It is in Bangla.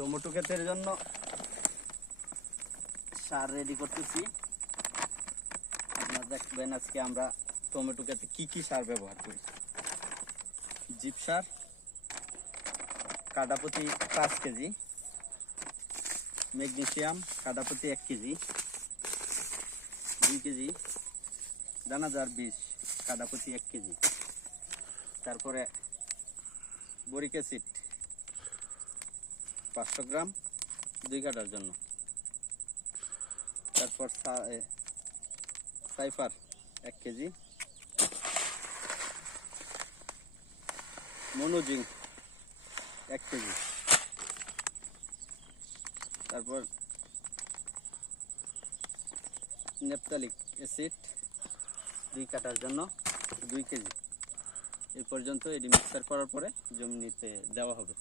টমেটো ক্ষেতের জন্য সার রেডি করতেছি। আপনারা দেখবেন আজকে আমরা টমেটো ক্ষেতে কি কি সার ব্যবহার করি। জিপ সার কাঠাপ্রতি 5 কেজি, ম্যাগনেসিয়াম কাঠাপ্রতি 1 কেজি, 2 কেজি দানাদার বীজ কাঠাপ্রতি 1 কেজি, তারপরে বরিক অ্যাসিড 500 গ্রাম 2 কাঠার জন্য, তারপর সাইফার 1 কেজি, মনোজিং 1 কেজি, তারপর নেপথালিক অ্যাসিড 2 কাঠার জন্য 2 কেজি। এই পর্যন্ত এটি মিক্সার করার পরে জমিতে দেওয়া হবে।